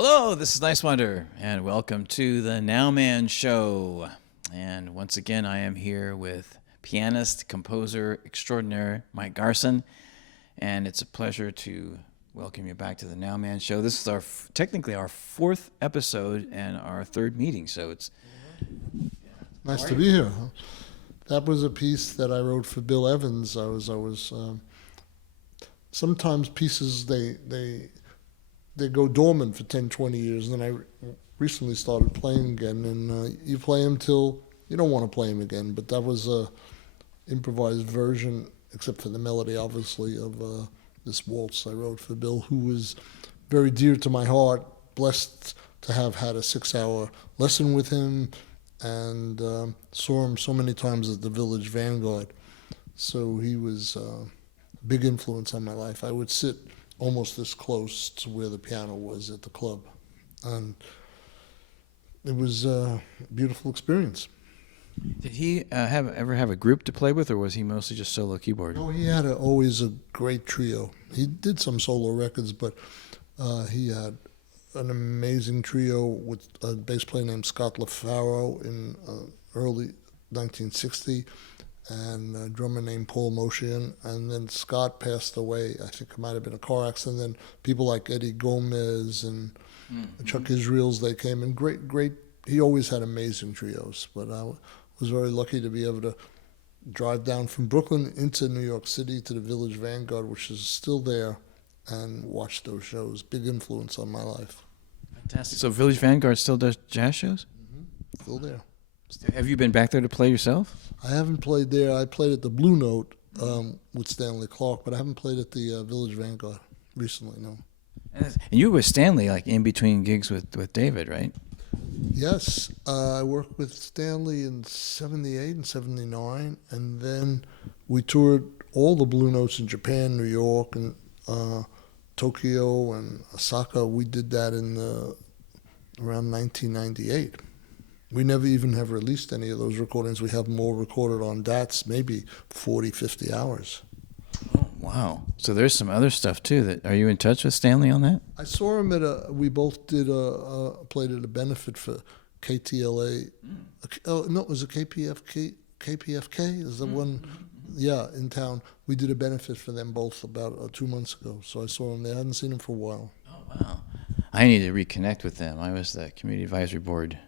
Hello, this is Niswander, and welcome to the Nowman Show. And once again, I am here with pianist, composer extraordinaire Mike Garson, and it's a pleasure to welcome you back to the Nowman Show. This is technically our fourth episode and our third meeting, so it's nice to be here. That was a piece that I wrote for Bill Evans. I was sometimes pieces they go dormant for 10, 20 years, and then I recently started playing again, and you play them till you don't want to play them again, but that was a improvised version, except for the melody, obviously, of this waltz I wrote for Bill, who was very dear to my heart, blessed to have had a 6-hour lesson with him, and saw him so many times at the Village Vanguard. So he was a big influence on my life. I would sit almost this close to where the piano was at the club. And it was a beautiful experience. Did he ever have a group to play with, or was he mostly just solo keyboard? No, he had always a great trio. He did some solo records, but he had an amazing trio with a bass player named Scott LaFaro in early 1960, and a drummer named Paul Moshian. And then Scott passed away. I think it might have been a car accident. Then people like Eddie Gomez and Chuck Israels, they came in. Great. He always had amazing trios. But I was very lucky to be able to drive down from Brooklyn into New York City to the Village Vanguard, which is still there, and watch those shows. Big influence on my life. Fantastic. So Village Vanguard still does jazz shows? Mm-hmm. Still there. Have you been back there to play yourself? I haven't played there. I played at the Blue Note with Stanley Clarke, but I haven't played at the Village Vanguard recently, no. And you were with Stanley, like in between gigs with David, right? Yes. I worked with Stanley in 78 and 79, and then we toured all the Blue Notes in Japan, New York, and Tokyo, and Osaka. We did that in around 1998. We never even have released any of those recordings. We have them all recorded on DATs, maybe 40, 50 hours. Oh, wow. So there's some other stuff too. That are you in touch with Stanley on that? I saw him we both played at a benefit for KTLA. Oh, no, it was a KPFK is the one, yeah, in town. We did a benefit for them both about 2 months ago. So I saw him there. I hadn't seen him for a while. Oh, wow. I need to reconnect with them. I was the community advisory board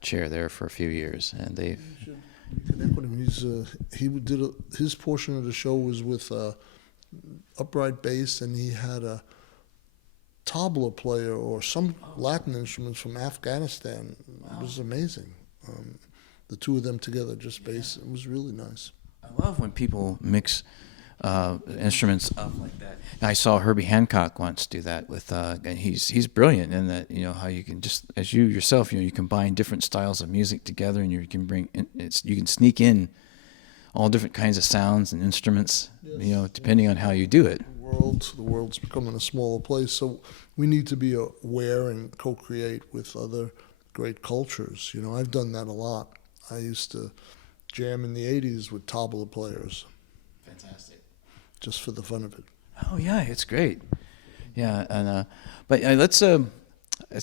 chair there for a few years, and they. You should connect with him. His portion of the show was with upright bass, and he had a tabla player or some Latin instruments from Afghanistan. Wow. It was amazing. The two of them together, just bass. It was really nice. I love when people mix instruments up like that. I saw Herbie Hancock once do that with, and he's brilliant in that, how you can just, as you yourself, you combine different styles of music together, and you can you can sneak in all different kinds of sounds and instruments, yes. Depending on how you do it. The world's becoming a smaller place, so we need to be aware and co-create with other great cultures. I've done that a lot. I used to jam in the 80s with tabla players. Fantastic. Just for the fun of it. Oh yeah, it's great. Yeah, and but let's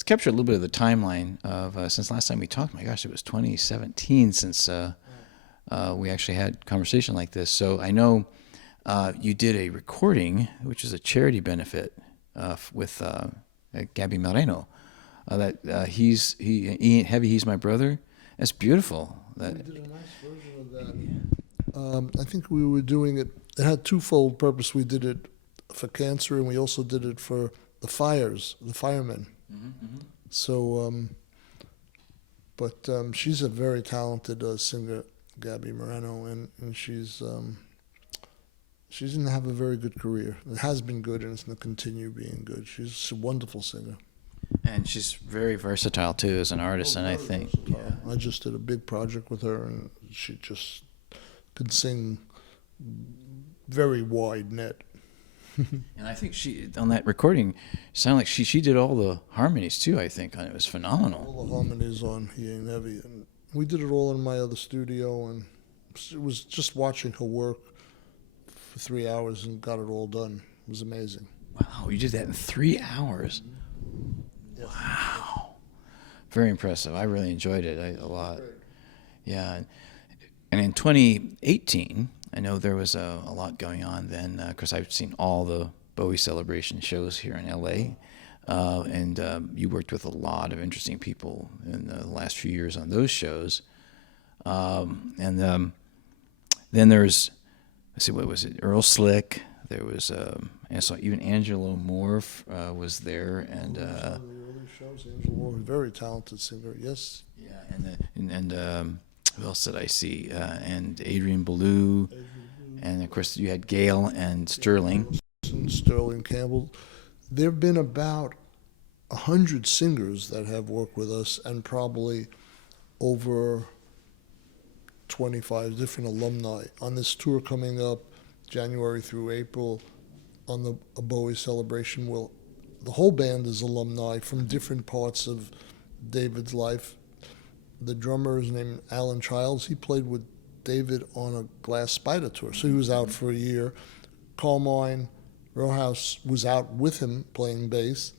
capture a little bit of the timeline of since last time we talked. My gosh, it was 2017 since we actually had a conversation like this. So I know you did a recording, which is a charity benefit with Gabby Moreno. He's my brother. That's beautiful. We did a nice version of that. I think we were doing it. It had twofold purpose. We did it for cancer, and we also did it for the firemen. Mm-hmm. So, but she's a very talented singer, Gabby Moreno, and she's going to have a very good career. It has been good, and it's going to continue being good. She's a wonderful singer. And she's very versatile, too, as an artist, and I think... Yeah. I just did a big project with her, and she just could sing very wide net. And I think she, on that recording, sounded like she did all the harmonies, too, I think. It was phenomenal. All the harmonies on He Ain't Heavy. And we did it all in my other studio, and it was just watching her work for 3 hours and got it all done. It was amazing. Wow, you did that in 3 hours? Yes. Wow. Very impressive. I really enjoyed it a lot. Great. Yeah. And in 2018, I know there was a lot going on then, because I've seen all the Bowie Celebration shows here in L.A., and you worked with a lot of interesting people in the last few years on those shows. And then there's, let's see, what was it? Earl Slick. There was, I saw even Angelo Moore was there, and some of the early shows. Angelo Moore, a very talented singer. Yes. Yeah, and who else did I see? And Adrian Ballou, and of course you had Gail and Sterling. Sterling Campbell. There have been about 100 singers that have worked with us, and probably over 25 different alumni on this tour coming up January through April on the Bowie Celebration. The whole band is alumni from different parts of David's life. The drummer is named Alan Childs. He played with David on a Glass Spider tour, so he was out for a year. Carmine Rojas was out with him playing bass,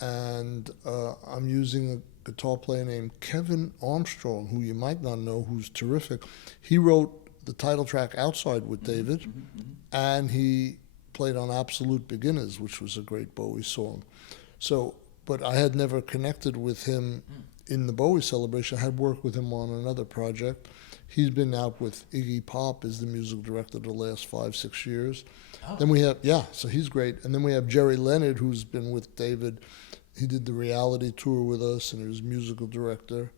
and I'm using a guitar player named Kevin Armstrong, who you might not know, who's terrific. He wrote the title track Outside with David, and he played on Absolute Beginners, which was a great Bowie song. So, but I had never connected with him in the Bowie Celebration. I had worked with him on another project. He's been out with Iggy Pop as the music director the last 5-6 years. Oh. Then we have, so he's great. And then we have Jerry Leonard, who's been with David. He did the reality tour with us, and he was musical director.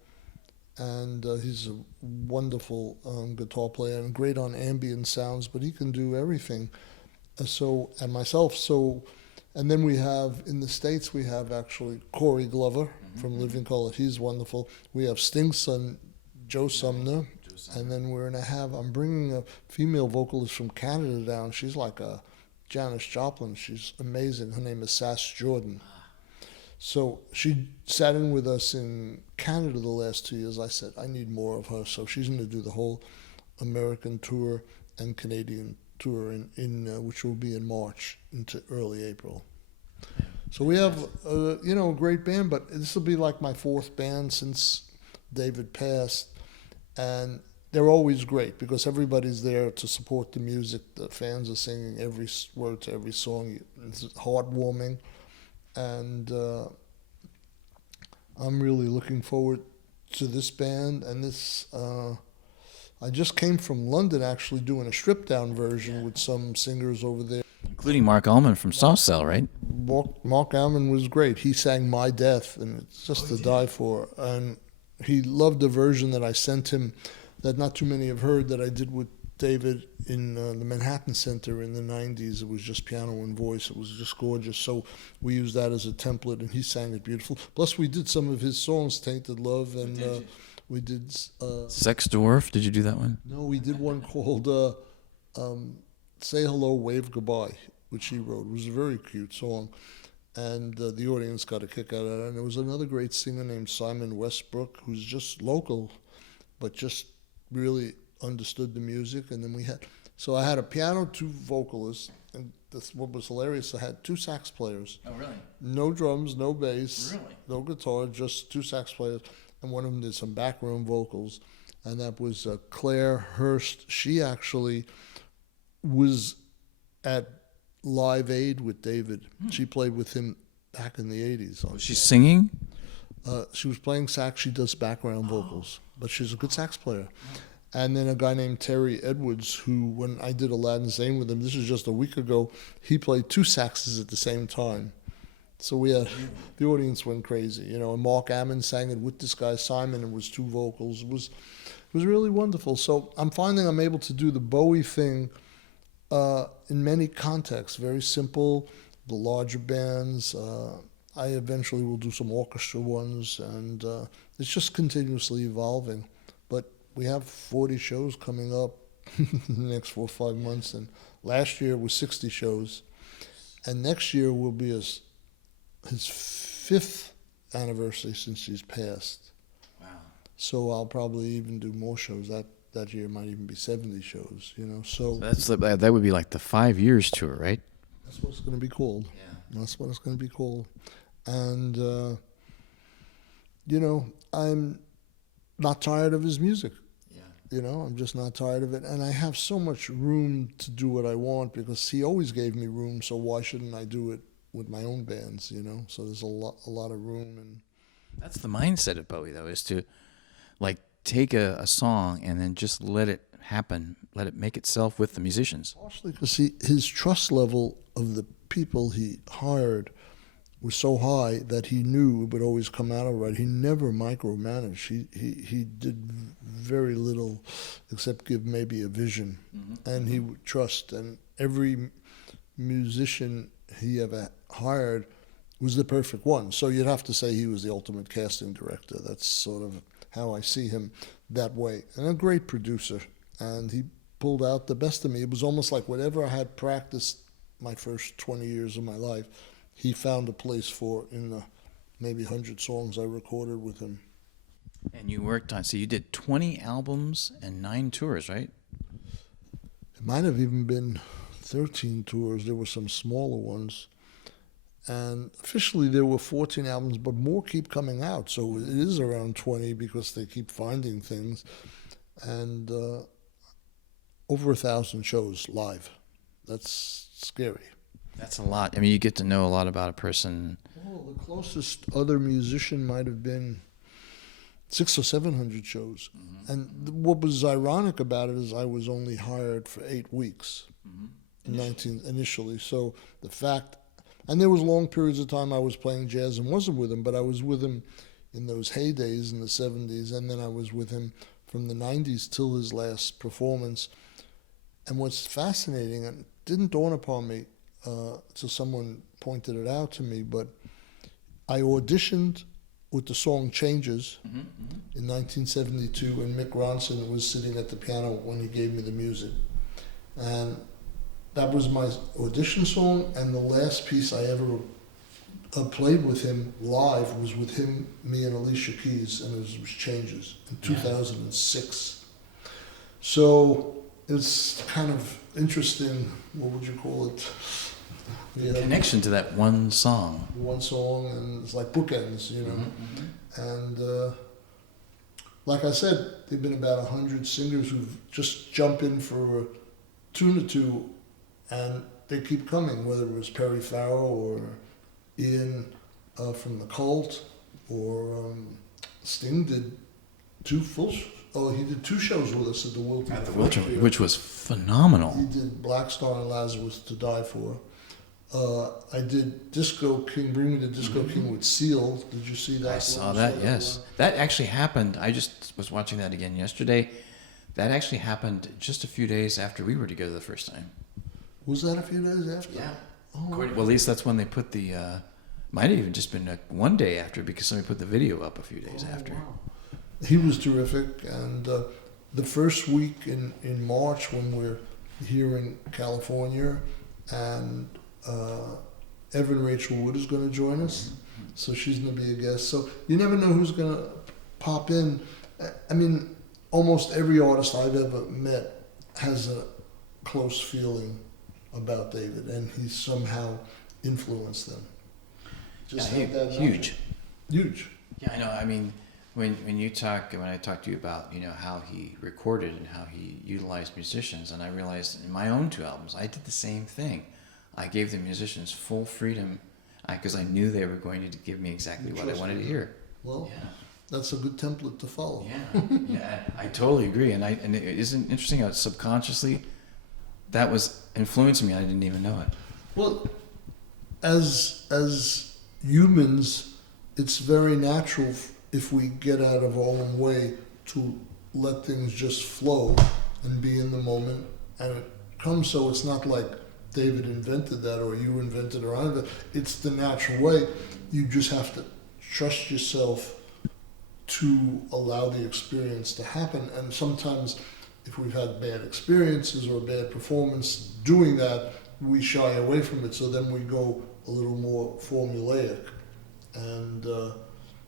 And he's a wonderful guitar player and great on ambient sounds, but he can do everything. And myself. And then we have, in the States, we have actually Corey Glover from Living Colour. He's wonderful. We have Sting's son, Joe Sumner. And then I'm bringing a female vocalist from Canada down. She's like a Janis Joplin. She's amazing. Her name is Sass Jordan. So she sat in with us in Canada the last 2 years. I said, I need more of her. So she's going to do the whole American tour and Canadian tour, which will be in March into early April. So we have, a great band, but this will be like my fourth band since David passed. And they're always great because everybody's there to support the music. The fans are singing every word to every song. It's heartwarming. And I'm really looking forward to this band. And this, I just came from London actually doing a stripped down version with some singers over there. Including Mark Allman from Soft Cell, right? Mark Allman was great. He sang My Death, and it's just to die for. And he loved the version that I sent him that not too many have heard that I did with David in the Manhattan Center in the 90s. It was just piano and voice. It was just gorgeous. So we used that as a template, and he sang it beautiful. Plus, we did some of his songs, Tainted Love, and we did... Sex Dwarf, did you do that one? No, we did one called Say Hello, Wave Goodbye, which he wrote. It was a very cute song. And the audience got a kick out of it. And there was another great singer named Simon Westbrook, who's just local, but just really understood the music. And then I had a piano, two vocalists, and what was hilarious, I had two sax players. Oh, really? No drums, no bass, Really? no guitar, just two sax players. And one of them did some background vocals. And that was Claire Hurst. She actually was at Live Aid with David. She played with him back in the 80s. Was she singing? She was playing sax. She does background vocals, but she's a good sax player. And then a guy named Terry Edwards, who, when I did Aladdin Sane with him, this was just a week ago, he played two saxes at the same time. So the audience went crazy, and Mark Ammon sang it with this guy Simon, and it was two vocals. It was really wonderful. So I'm finding I'm able to do the Bowie thing in many contexts, very simple, the larger bands. I eventually will do some orchestra ones, and it's just continuously evolving. But we have 40 shows coming up in the next 4 or 5 months, and last year was 60 shows, and next year will be his 5th anniversary since he's passed. Wow. So I'll probably even do more shows. That year might even be 70 shows, So that would be like the 5 years tour, right? That's what it's going to be called. Yeah. That's what it's going to be called. And, I'm not tired of his music. Yeah. I'm just not tired of it. And I have so much room to do what I want because he always gave me room, so why shouldn't I do it with my own bands, So there's a lot of room. And that's the mindset of Bowie, though, is to, take a song and then just let it happen, let it make itself with the musicians. Partially because his trust level of the people he hired was so high that he knew it would always come out all right. He never micromanaged. He did very little except give maybe a vision, and he would trust. And every musician he ever hired was the perfect one. So you'd have to say he was the ultimate casting director. That's sort of how I see him that way. And a great producer. And he pulled out the best of me. It was almost like whatever I had practiced my first 20 years of my life, he found a place for in the maybe 100 songs I recorded with him. And you worked on, so you did 20 albums and 9 tours, right? It might have even been 13 tours. There were some smaller ones. And officially there were 14 albums, but more keep coming out. So it is around 20 because they keep finding things. And over 1,000 shows live. That's scary. That's a lot. I mean, you get to know a lot about a person. Well, the closest other musician might have been 600 or 700 shows. Mm-hmm. And what was ironic about it is I was only hired for 8 weeks initially. So the fact... And there was long periods of time I was playing jazz and wasn't with him, but I was with him in those heydays in the 70s, and then I was with him from the 90s till his last performance. And what's fascinating, and it didn't dawn upon me till someone pointed it out to me, but I auditioned with the song Changes in 1972, and Mick Ronson was sitting at the piano when he gave me the music. And that was my audition song, and the last piece I ever played with him live was with him, me, and Alicia Keys, and it was Changes in 2006. So it's kind of interesting. What would you call it? Connection to that one song. One song, and it's like bookends, you know. And like I said, there've been about 100 singers who've just jump in for a tune or two, and they keep coming, whether it was Perry Farrell or Ian from the Cult, or Sting did he did 2 shows with us at the Wiltern. At the Wiltern, which was phenomenal. He did Black Star and Lazarus to Die For. I did Disco King, Bring Me the Disco King with Seal. Did you see that? I saw that, yes. That actually happened. I just was watching that again yesterday. That actually happened just a few days after we were together the first time. Was that a few days after? Yeah. Oh, Well, at least that's when they put the, might have even just been one day after, because somebody put the video up a few days after. Wow. He was terrific, and the first week in March when we're here in California, and Evan Rachel Wood is going to join us, so she's going to be a guest. So you never know who's going to pop in. I mean, almost every artist I've ever met has a close feeling about David, and he's somehow influenced them. Just Yeah, like that huge. Huge. Yeah, I know. I mean, when I talk to you about, you know, how he recorded and how he utilized musicians, and I realized in my own 2 albums, I did the same thing. I gave the musicians full freedom because I knew they were going to give me exactly what I wanted to hear. Well, that's a good template to follow. Yeah, I totally agree. And it isn't interesting how subconsciously that was influencing me. I didn't even know it. Well, as humans, it's very natural if we get out of our own way to let things just flow and be in the moment, and it comes. So it's not like David invented that, or you invented, or I invented. It's the natural way. You just have to trust yourself to allow the experience to happen. And sometimes, if we've had bad experiences or a bad performance doing that, we shy away from it. So then we go a little more formulaic. And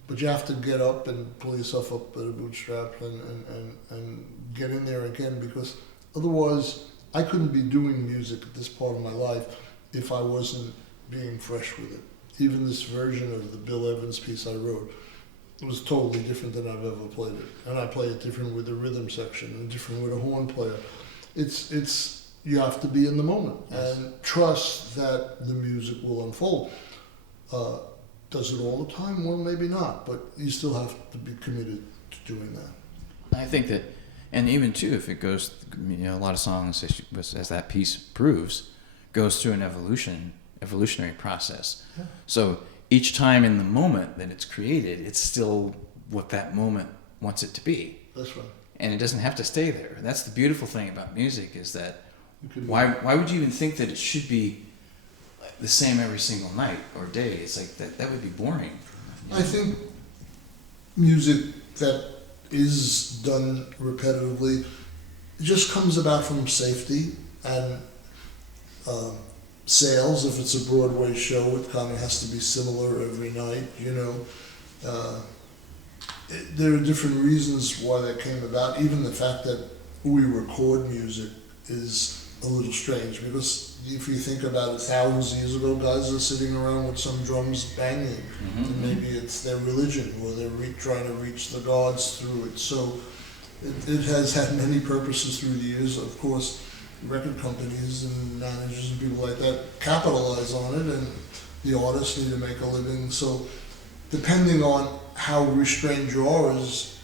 but you have to get up and pull yourself up by the bootstraps and get in there again, because otherwise I couldn't be doing music at this part of my life if I wasn't being fresh with it. Even this version of the Bill Evans piece I wrote, it was totally different than I've ever played it. And I play it different with the rhythm section and different with a horn player. It's you have to be in the moment and trust that the music will unfold. Does it all the time? Well, maybe not, but you still have to be committed to doing that. I think that, and even too, if it goes, you know, a lot of songs, as that piece proves, goes through an evolutionary process. Yeah. So each time in the moment that it's created, it's still what that moment wants it to be. That's right. And it doesn't have to stay there. That's the beautiful thing about music, is that why would you even think that it should be the same every single night or day? It's like that would be boring. You know? I think music that is done repetitively just comes about from safety and sales. If it's a Broadway show, it kind of has to be similar every night, you know. There are different reasons why that came about. Even the fact that we record music is a little strange, because if you think about it, thousands of years ago, guys are sitting around with some drums banging, and maybe it's their religion, or they're trying to reach the gods through it. So it has had many purposes through the years. Of course, record companies and managers and people like that capitalize on it, and the artists need to make a living. So depending on how restrained you are is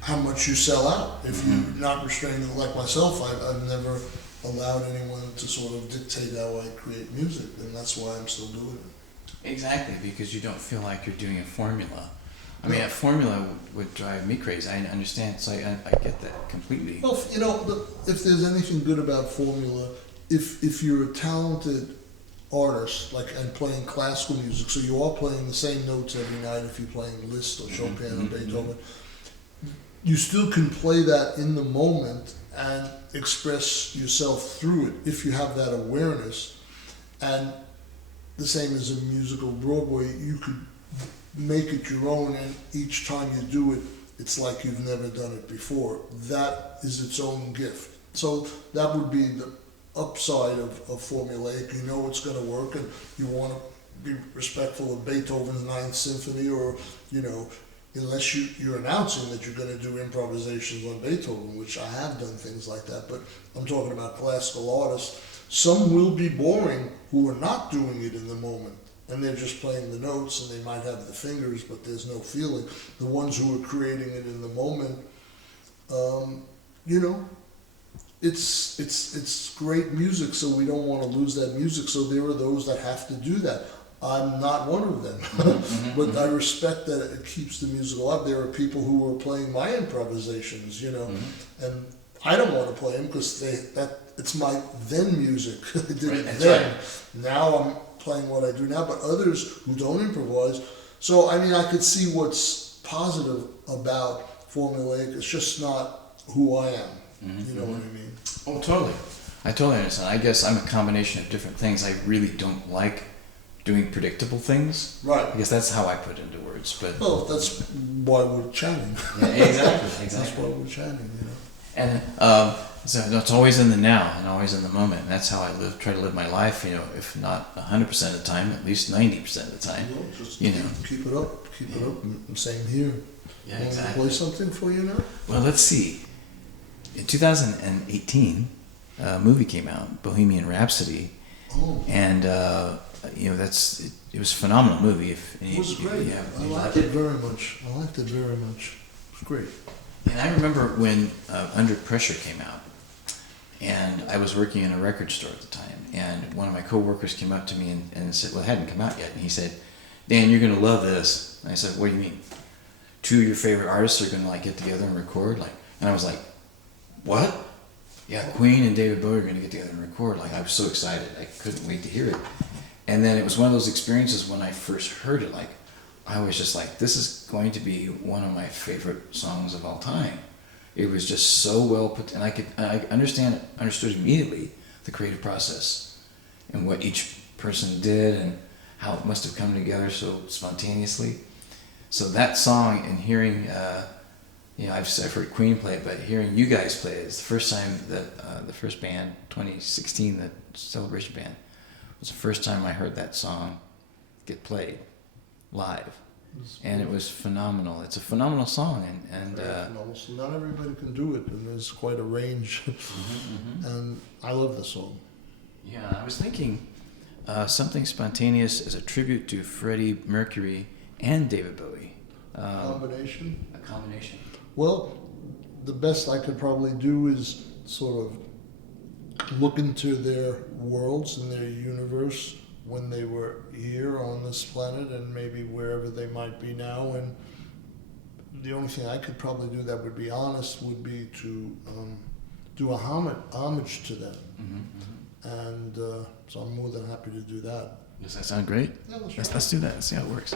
how much you sell out. If you're not restrained, like myself, I've never allowed anyone to sort of dictate how I create music, and that's why I'm still doing it. Exactly, because you don't feel like you're doing a formula. I mean, a formula would drive me crazy. I understand, so I get that completely. Well, you know, if there's anything good about formula, if you're a talented artist, like, and playing classical music, so you are playing the same notes every night. If you're playing Liszt or Chopin or Beethoven, you still can play that in the moment and express yourself through it if you have that awareness. And the same as a musical Broadway. You could make it your own, and each time you do it, it's like you've never done it before. That is its own gift. So that would be the upside of formulaic. You know it's going to work, and you want to be respectful of Beethoven's Ninth Symphony, or, you know, unless you're announcing that you're going to do improvisations on Beethoven, which I have done things like that, but I'm talking about classical artists. Some will be boring who are not doing it in the moment, and they're just playing the notes, and they might have the fingers, but there's no feeling. The ones who are creating it in the moment, you know, it's great music, so we don't want to lose that music. So there are those that have to do that. I'm not one of them, but I respect that it keeps the music alive. There are people who are playing my improvisations, you know, and I don't want to play them because it's my then music. I did it then. Right. Now I'm playing what I do now, but others who don't improvise. So I mean, I could see what's positive about formulaic. It's just not who I am. You know what I mean? Oh, totally. I totally understand. I guess I'm a combination of different things. I really don't like doing predictable things. Right. I guess that's how I put it into words. But well, that's why we're chatting. Yeah, exactly. That's why we're chatting, you know. And so it's always in the now and always in the moment. And that's how I try to live my life. You know, if not 100% of the time, at least 90% of the time. Just you know, keep it up. Keep it up. Same here. Yeah, Want exactly. to play something for you now? Well, let's see. In 2018, a movie came out, Bohemian Rhapsody. Oh. And you know, it was a phenomenal movie. It was great. Yeah, I liked it very much. It was great. And I remember when Under Pressure came out, and I was working in a record store at the time, and one of my coworkers came up to me and said, well, it hadn't come out yet, and he said, Dan, you're going to love this. And I said, what do you mean? Two of your favorite artists are going to like get together and record? And I was like, what? Yeah, Queen and David Bowie are going to get together and record. I was so excited. I couldn't wait to hear it. And then it was one of those experiences when I first heard it, I was just like, this is going to be one of my favorite songs of all time. It was just so well put, and I understood immediately the creative process and what each person did and how it must have come together so spontaneously. So that song and hearing, you know, I've heard Queen play it, but hearing you guys play it, it's the first time that the first band, 2016, the Celebration Band, was the first time I heard that song get played live. And it was phenomenal. It's a phenomenal song, and phenomenal. So not everybody can do it, and there's quite a range. And I love the song. Yeah, I was thinking something spontaneous as a tribute to Freddie Mercury and David Bowie. A combination. Well, the best I could probably do is sort of look into their worlds and their universe when they were here on this planet and maybe wherever they might be now. And the only thing I could probably do that would be honest would be to do a homage to them. And so I'm more than happy to do that. Does that sound great? Yeah, let's do that. Let's see how it works.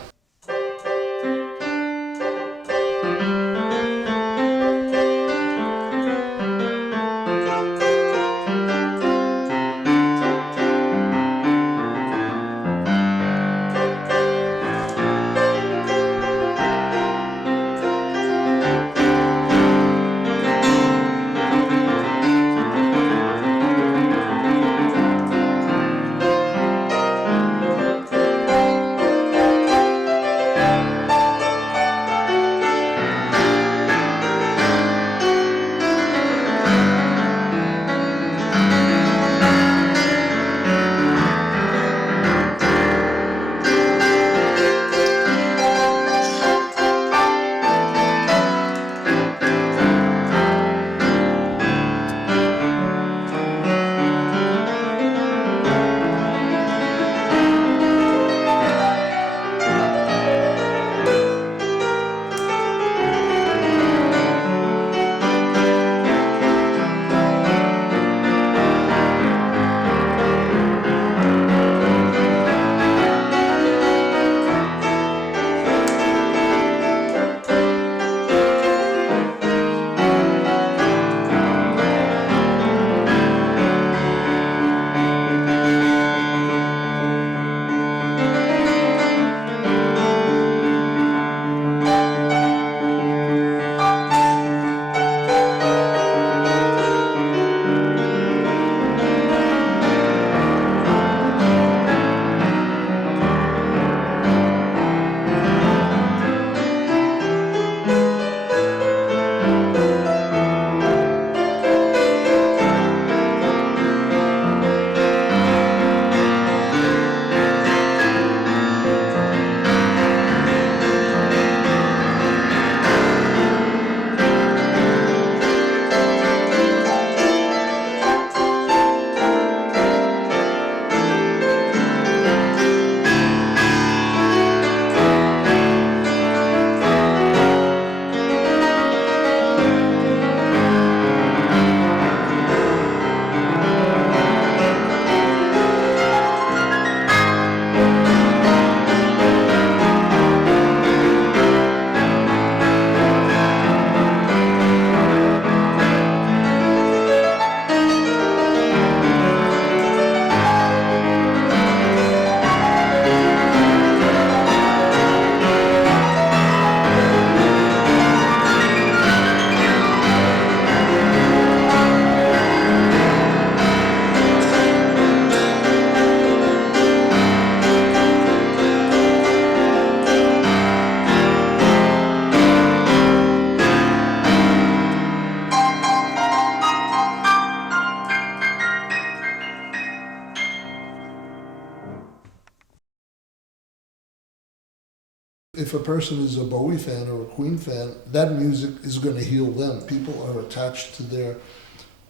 if a person is a Bowie fan or a Queen fan, that music is going to heal them. People are attached to their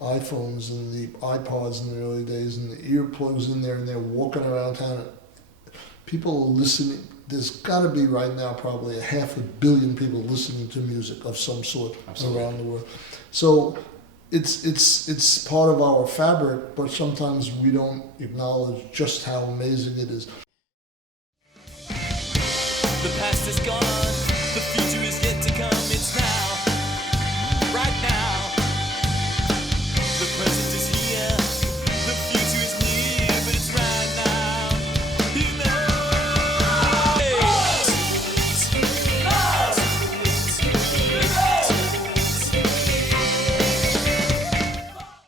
iPhones and the iPods in the early days and the earplugs in there, and they're walking around town. People are listening. There's got to be right now probably 500 million people listening to music of some sort around the world. So it's part of our fabric, but sometimes we don't acknowledge just how amazing it is. The past is gone, the future